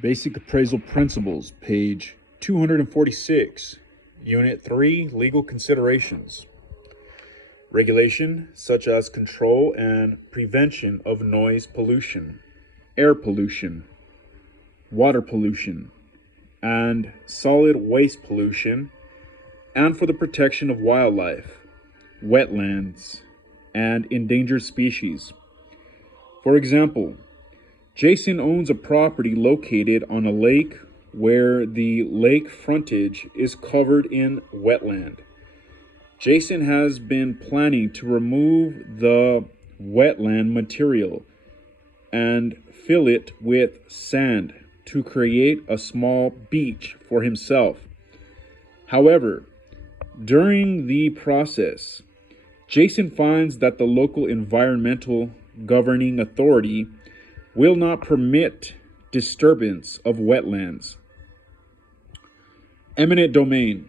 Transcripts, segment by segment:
Basic Appraisal Principles, page 246, Unit 3, Legal Considerations. Regulation, such as control and prevention of noise pollution, air pollution, water pollution, and solid waste pollution, and for the protection of wildlife, wetlands, and endangered species. For example, Jason owns a property located on a lake where the lake frontage is covered in wetland. Jason has been planning to remove the wetland material and fill it with sand to create a small beach for himself. However, during the process, Jason finds that the local environmental governing authority will not permit disturbance of wetlands. Eminent domain.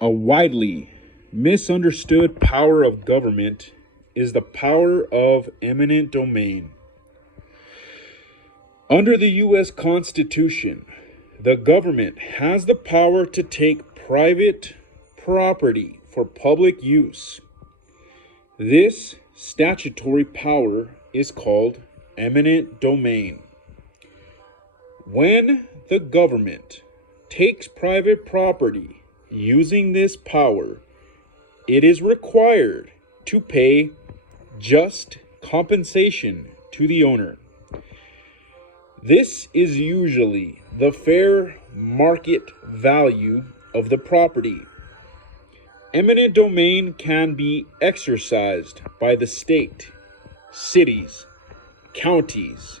A widely misunderstood power of government is the power of eminent domain. Under the U.S. Constitution, the government has the power to take private property for public use. This statutory power is called eminent domain. When the government takes private property using this power, it is required to pay just compensation to the owner. This is usually the fair market value of the property. Eminent domain can be exercised by the state, cities, counties,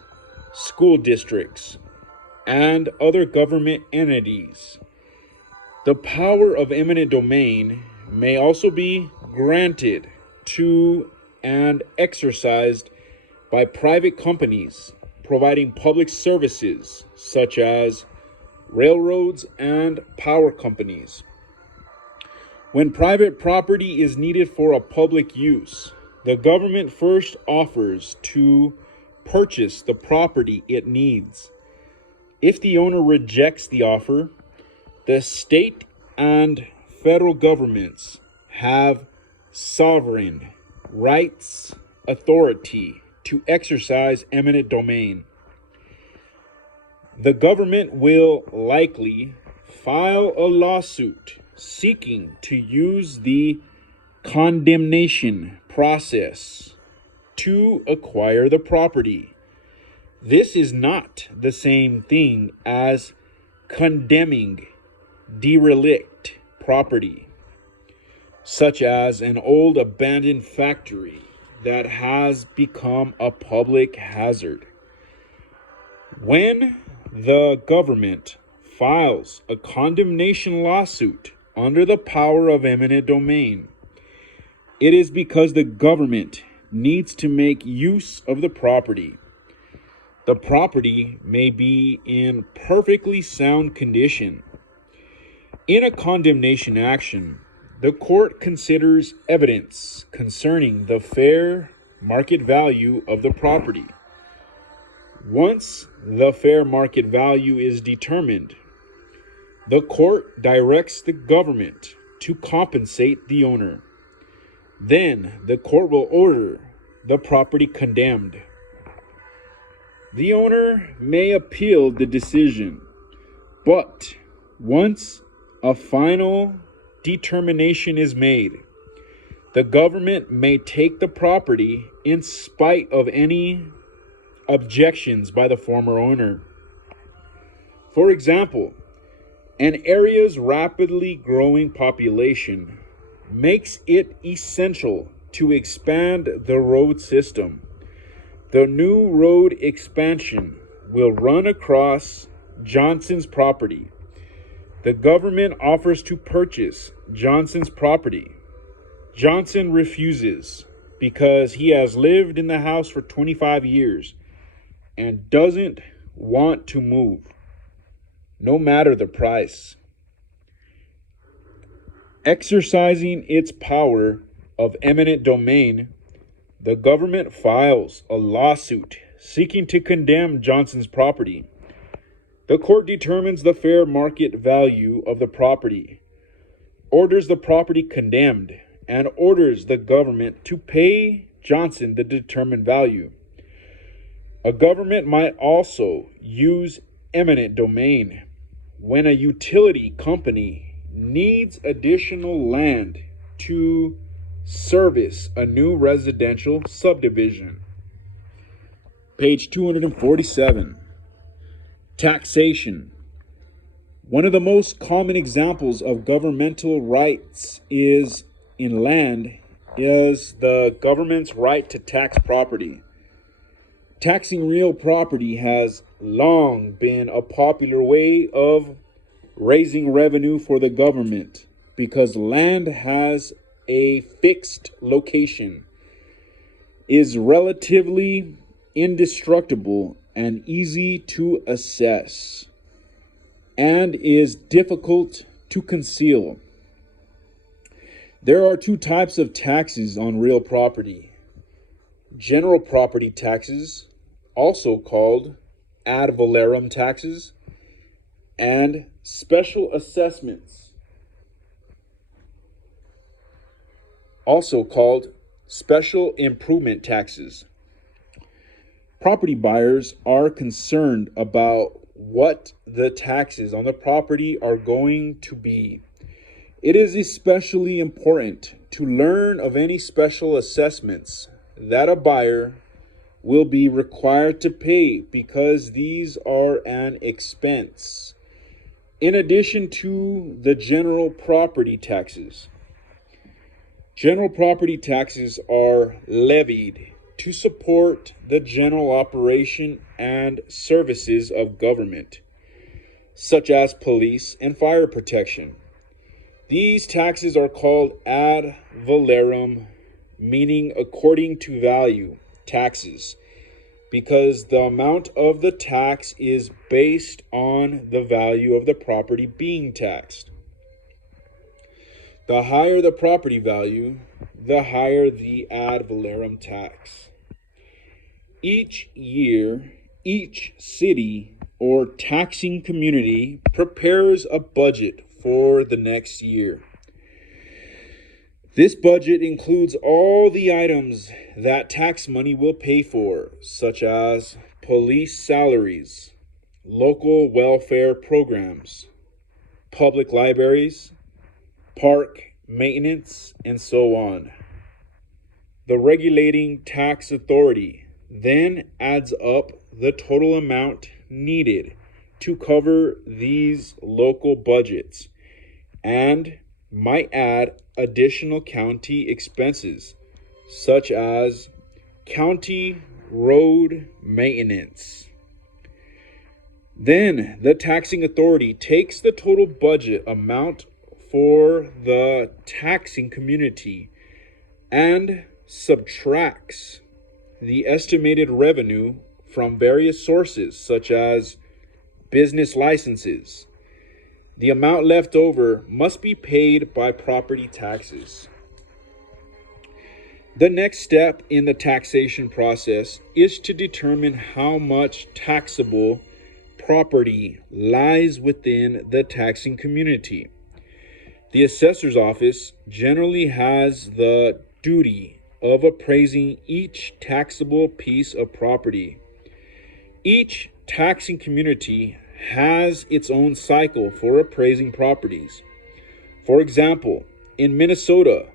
school districts, and other government entities. The power of eminent domain may also be granted to and exercised by private companies providing public services such as railroads and power companies. When private property is needed for a public use, the government first offers to purchase the property it needs. If the owner rejects the offer, the state and federal governments have sovereign rights authority to exercise eminent domain. The government will likely file a lawsuit seeking to use the condemnation process to acquire the property. This is not the same thing as condemning derelict property, such as an old abandoned factory that has become a public hazard. When the government files a condemnation lawsuit under the power of eminent domain, it is because the government needs to make use of the property. The property may be in perfectly sound condition. In a condemnation action, the court considers evidence concerning the fair market value of the property. Once the fair market value is determined, the court directs the government to compensate the owner. Then the court will order the property condemned. The owner may appeal the decision, but once a final determination is made, the government may take the property in spite of any objections by the former owner. For example, an area's rapidly growing population makes it essential to expand the road system. The new road expansion will run across Johnson's property. The government offers to purchase Johnson's property. Johnson refuses because he has lived in the house for 25 years and doesn't want to move, no matter the price. Exercising its power of eminent domain, The government files a lawsuit seeking to condemn Johnson's property. The court determines the fair market value of the property, orders the property condemned, and orders the government to pay Johnson the determined value. A government might also use eminent domain when a utility company needs additional land to service a new residential subdivision. Page 247. Taxation. One of the most common examples of governmental rights in land is the government's right to tax property. Taxing real property has long been a popular way of raising revenue for the government because land has a fixed location, is relatively indestructible and easy to assess, and is difficult to conceal. There are two types of taxes on real property: general property taxes, also called ad valorem taxes, and special assessments, also called special improvement taxes. Property buyers are concerned about what the taxes on the property are going to be. It is especially important to learn of any special assessments that a buyer will be required to pay because these are an expense, in addition to the general property taxes. General property taxes are levied to support the general operation and services of government, such as police and fire protection. These taxes are called ad valorem, meaning according to value taxes, because the amount of the tax is based on the value of the property being taxed. The higher the property value, the higher the ad valorem tax. Each year, each city or taxing community prepares a budget for the next year. This budget includes all the items that tax money will pay for, such as police salaries, local welfare programs, public libraries, park maintenance, and so on. The regulating tax authority then adds up the total amount needed to cover these local budgets and might add additional county expenses, such as county road maintenance. Then the taxing authority takes the total budget amount for the taxing community and subtracts the estimated revenue from various sources, such as business licenses. The amount left over must be paid by property taxes. The next step in the taxation process is to determine how much taxable property lies within the taxing community. The assessor's office generally has the duty of appraising each taxable piece of property. Each taxing community has its own cycle for appraising properties. For example, in Minnesota,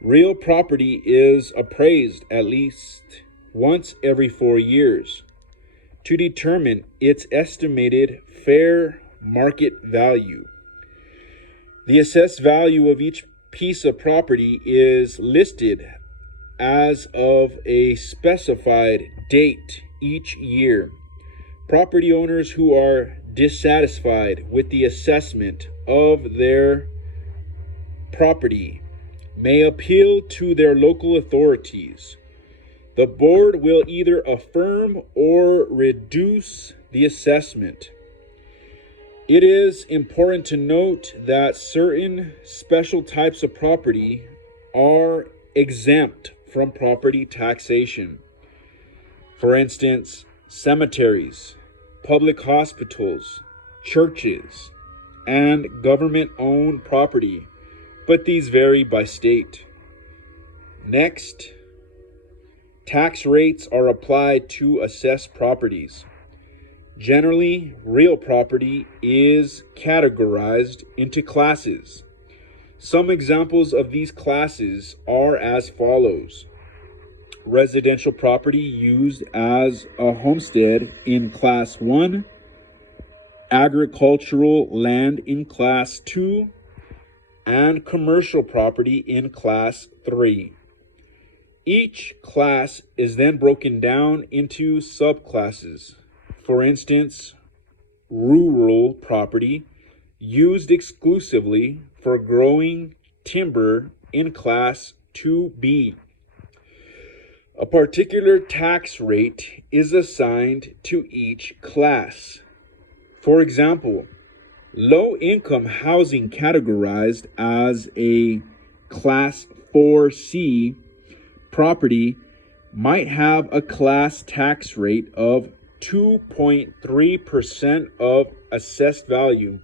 real property is appraised at least once every 4 years to determine its estimated fair market value. The assessed value of each piece of property is listed as of a specified date each year. Property owners who are dissatisfied with the assessment of their property may appeal to their local authorities. The board will either affirm or reduce the assessment. It is important to note that certain special types of property are exempt from property taxation. For instance, cemeteries, public hospitals, churches, and government-owned property, but these vary by state. Next, tax rates are applied to assessed properties. Generally, real property is categorized into classes. Some examples of these classes are as follows. Residential property used as a homestead in Class 1, agricultural land in Class 2, and commercial property in Class 3. Each class is then broken down into subclasses. For instance, rural property used exclusively for growing timber in Class 2B. A particular tax rate is assigned to each class. For example, low-income housing categorized as a Class 4C property might have a class tax rate of 2.3% of assessed value.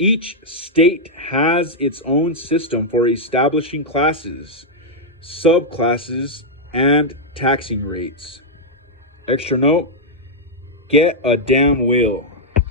Each state has its own system for establishing classes, subclasses, and taxing rates. Extra note, get a damn wheel.